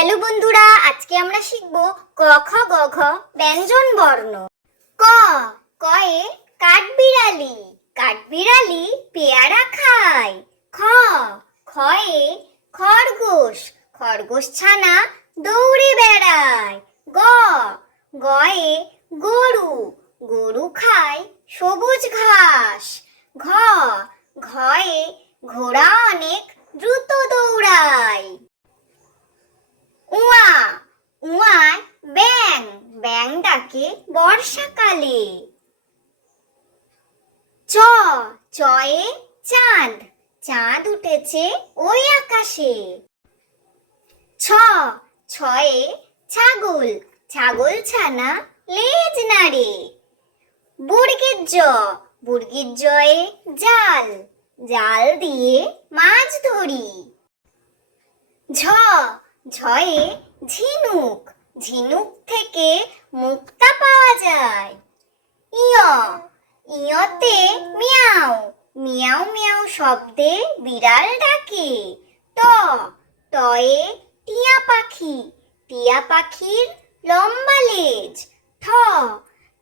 Hello বন্ধুরা, আজকে আমরা শিখব ক খ গ ঘ ব্যঞ্জন বর্ণ। ক কয়ে কাঠবিড়ালি, কাঠবিড়ালি পেয়ারা খায়। খ খয়ে খরগোশ, খরগোশ ছানা দৌড়ে বেড়ায়। গ গয়ে গরু, গরু খায় সবুজ ঘাস। ঘ ঘয়ে ঘোড়া অনেক দ্রুত দৌড়ায়। উয়া উয়ায় ব্যাং, ব্যাং ডাকে বর্ষাকালে। চ চয়ে চাঁদ, চাঁদ উঠেছে ওই আকাশে। ছ ছয়ে ছাগল, ছাগল ছানা লেজ নাড়ে। বুর্গির জ, বুর্গির জয়ে জাল, জাল দিয়ে মাছ ধরি। ঝ ঝয়ে ঝিনুক, ঝিনুক থেকে মুক্তা পাওয়া যায়। ইয় ইয়তে মিয়াও, মিয়াও মিয়াও শব্দে বিড়াল ডাকে। ট টয়ে টিয়া পাখি, টিয়া পাখির লম্বা লেজ। ঠ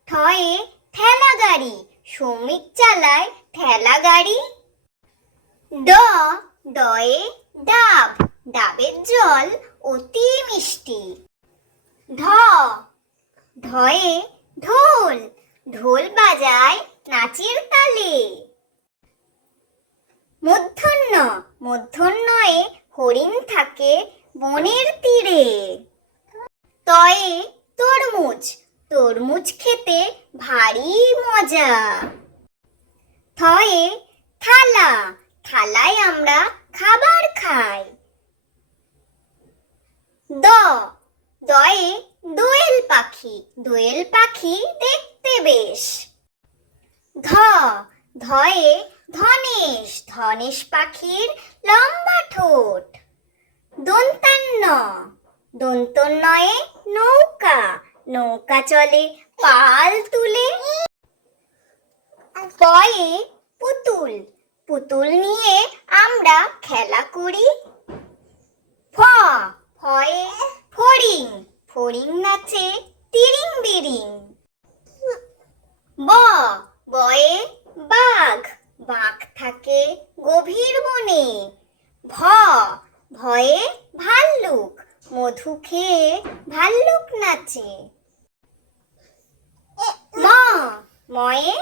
ঠয়ে ঠেলা গাড়ি, শ্রমিক চালায় ঠেলা গাড়ি। ড ডয়ে ডাব, ডাবের জল অতি মিষ্টি। ঢ ঢয়ে ঢোল, ঢোল বাজায় নাচের তালে। মূর্ধন্য মূর্ধন্যয়ে হরিণ থাকে বনের তীরে। তয়ে তরমুজ, তরমুজ খেতে ভারী মজা। থয়ে থালা, থালায় আমরা খাবার খাই। দ দয়ে দোয়েল পাখি, দোয়েল পাখি দেখতে বেশ। ধ ধয়ে ধনেশ, ধনেশ পাখির লম্বা ঠোঁট। দন্তান্ন দন্তন্নয়ে নৌকা, নৌকা চলে পাল তুলে। পয়ে পুতুল, পুতুল নিয়ে আমরা খেলা করি। ফ ফয়ে ফড়িং, ফড়িং নাচে তিরিং বিরিং। ব বয়ে বাঘ, বাঘ থাকে গভীর বনে। ভ ভয়ে ভাল্লুক, মধু খেয়ে ভাল্লুক নাচে। ম ময়ে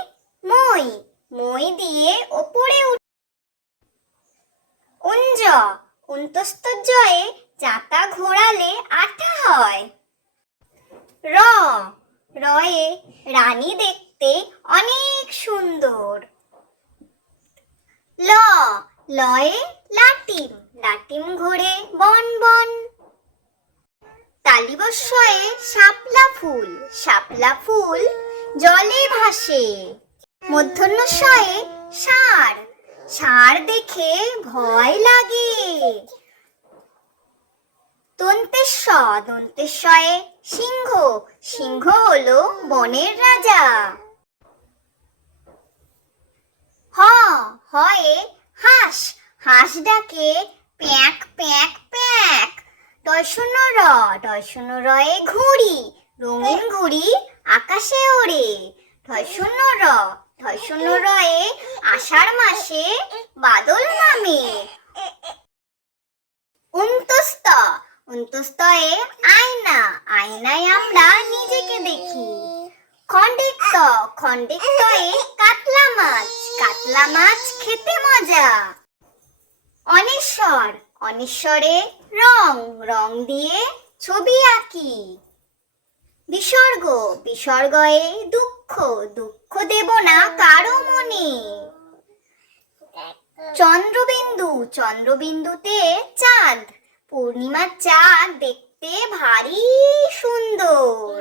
মই, মই দিয়ে ওপরে উঠে। উঞ্জ উন্তস্ত জয়ে চাকা ঘোরালে আঠা হয়। র রয়ে রানী দেখতে অনেক সুন্দর। ল লয়ে লাটিম, লাটিম ঘোরে বন বন। তালিবস্যয়ে শাপলা ফুল, শাপলা ফুল জলে ভাসে। মূর্ধন্যস্বয়ে ষাঁড়, ষাঁড় দেখে ভয় লাগে। দন্তেশ্ব দন্তেশ্বয়ে সিংহ, সিংহ হলো বনের রাজা। হ হয়ে হাঁস, হাঁস ডাকে প্যাঁক প্যাঁক প্যাঁক। ডয়শূন্য র, ডয়শূন্য রয়ে ঘুড়ি, রঙিন ঘুড়ি আকাশে ওড়ে। ঢয়শূন্য র, ঢয়শূন্য রয়ে আষাঢ় মাসে বাদল নামে। উন্তস্ত উন্তস্তয়ে আয়না, আয়নায় আমরা নিজেকে দেখি। খণ্ডিক্ত খণ্ডিক্তয়ে কাতলা মাছ, কাতলা মাছ খেতে মজা। অনিশ্বর অনিশ্বরে রং, রং দিয়ে ছবি আঁকি। বিসর্গ বিসর্গয়ে দুঃখ, দুঃখ দেব না কারো মনে। চন্দ্রবিন্দু চন্দ্রবিন্দুতে চাঁদ, পূর্ণিমার চাঁদ দেখতে ভারী সুন্দর।